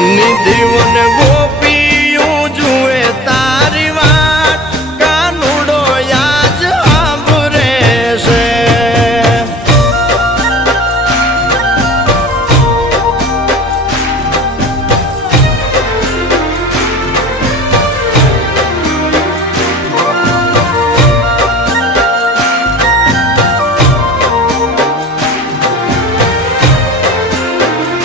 निधि one वो